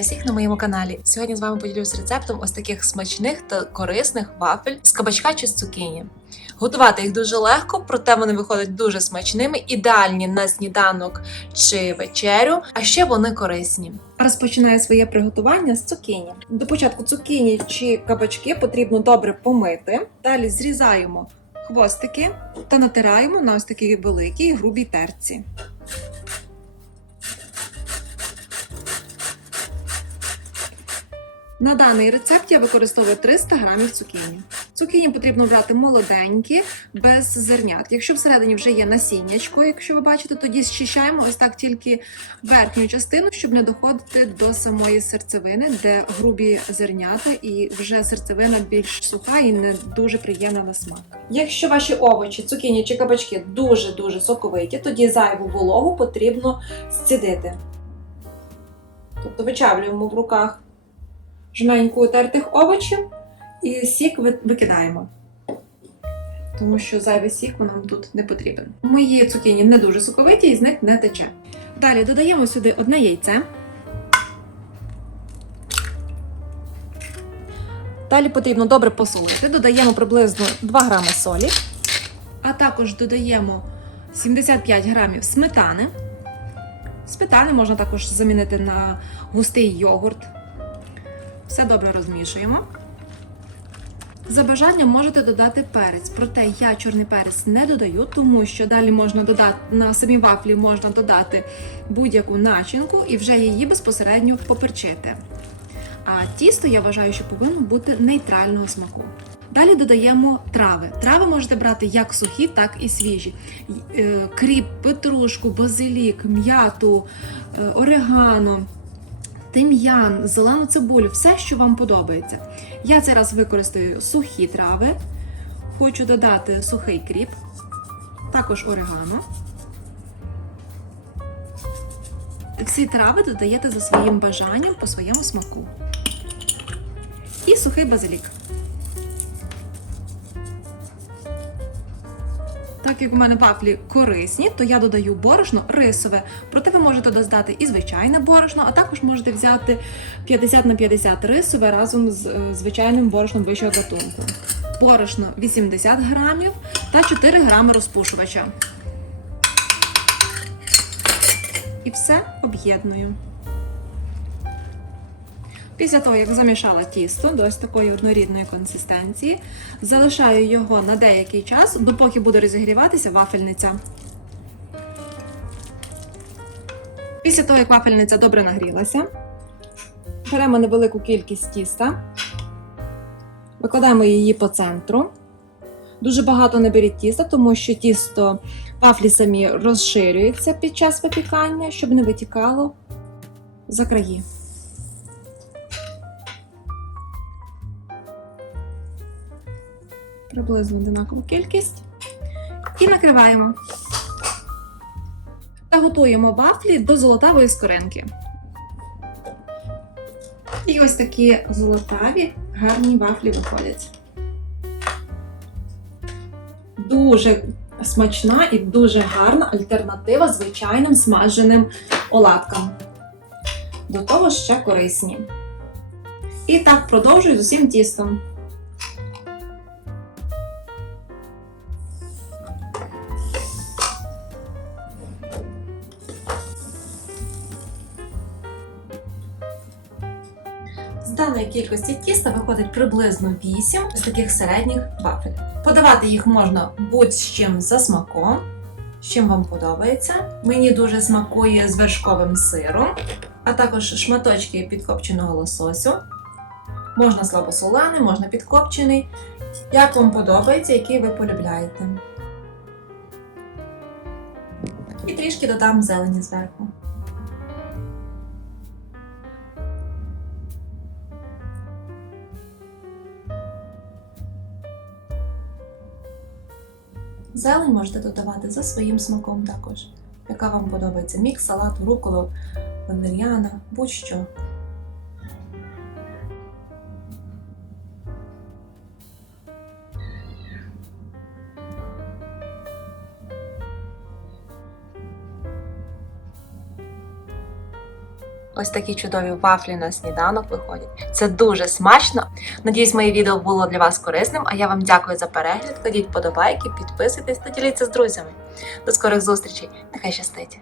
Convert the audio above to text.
Всіх на моєму каналі. Сьогодні з вами поділюсь рецептом ось таких смачних та корисних вафель з кабачка чи з цукіні. Готувати їх дуже легко, проте вони виходять дуже смачними, ідеальні на сніданок чи вечерю, а ще вони корисні. Розпочинаю своє приготування з цукіні. До початку цукіні чи кабачки потрібно добре помити. Далі зрізаємо хвостики та натираємо на ось такій великій грубій терці. На даний рецепт я використовую 300 грамів цукіні. Цукіні потрібно брати молоденькі, без зернят. Якщо всередині вже є насіннячко, якщо ви бачите, тоді зчищаємо ось так тільки верхню частину, щоб не доходити до самої серцевини, де грубі зернята, і вже серцевина більш суха і не дуже приємна на смак. Якщо ваші овочі, цукіні чи кабачки дуже дуже соковиті, тоді зайву вологу потрібно зцідити. Тобто вичавлюємо в руках жменьку тертих овочів і сік викидаємо. Тому що зайвий сік нам тут не потрібен. Мої цукіні не дуже соковиті і з них не тече. Далі додаємо сюди одне яйце. Далі потрібно добре посолити. Додаємо приблизно 2 грами солі, а також додаємо 75 грамів сметани. Сметани можна також замінити на густий йогурт. Все добре розмішуємо. За бажанням можете додати перець, проте я чорний перець не додаю, тому що далі можна додати на самі вафлі можна додати будь-яку начинку і вже її безпосередньо поперчити. А тісто я вважаю, що повинно бути нейтрального смаку. Далі додаємо трави. Трави можете брати як сухі, так і свіжі. Е, Кріп, петрушку, базилік, м'яту, е, орегано тим'ян, зелену цибулю, все, що вам подобається. Я цей раз використаю сухі трави, хочу додати сухий кріп, також орегано. Всі трави додаєте за своїм бажанням по своєму смаку. І сухий базилік. Так як у мене вафлі корисні, то я додаю борошно рисове. Проте ви можете додати і звичайне борошно, а також можете взяти 50 на 50 рисове разом з е, звичайним борошном вищого гатунку. Борошно 80 грамів та 4 грами розпушувача. І все об'єдную. Після того, як замішала тісто до ось такої однорідної консистенції, залишаю його на деякий час, допоки буде розігріватися вафельниця. Після того, як вафельниця добре нагрілася, беремо невелику кількість тіста, викладаємо її по центру. Дуже багато не беріть тіста, тому що тісто вафлі самі розширюється під час випікання, щоб не витікало за краї. Приблизно одинакову кількість. І накриваємо. Та готуємо вафлі до золотавої скоринки. І ось такі золотаві гарні вафлі виходять. Дуже смачна і дуже гарна альтернатива звичайним смаженим оладкам. До того ще корисні. І так продовжую з усім тістом. Даної кількості тіста виходить приблизно 8 з таких середніх вафель. Подавати їх можна будь-з чим за смаком, з чим вам подобається. Мені дуже смакує з вершковим сиром, а також шматочки підкопченого лососю. Можна слабосолений, можна підкопчений. Як вам подобається, який ви полюбляєте. І трішки додам зелені зверху. Зелень можете додавати за своїм смаком також. Яка вам подобається мікс салату, руколу, валеріана, будь-що. Ось такі чудові вафлі на сніданок виходять. Це дуже смачно. Надіюсь, моє відео було для вас корисним. А я вам дякую за перегляд. Кладіть подобайки, підписуйтесь та діліться з друзями. До скорих зустрічей. Нехай щастить!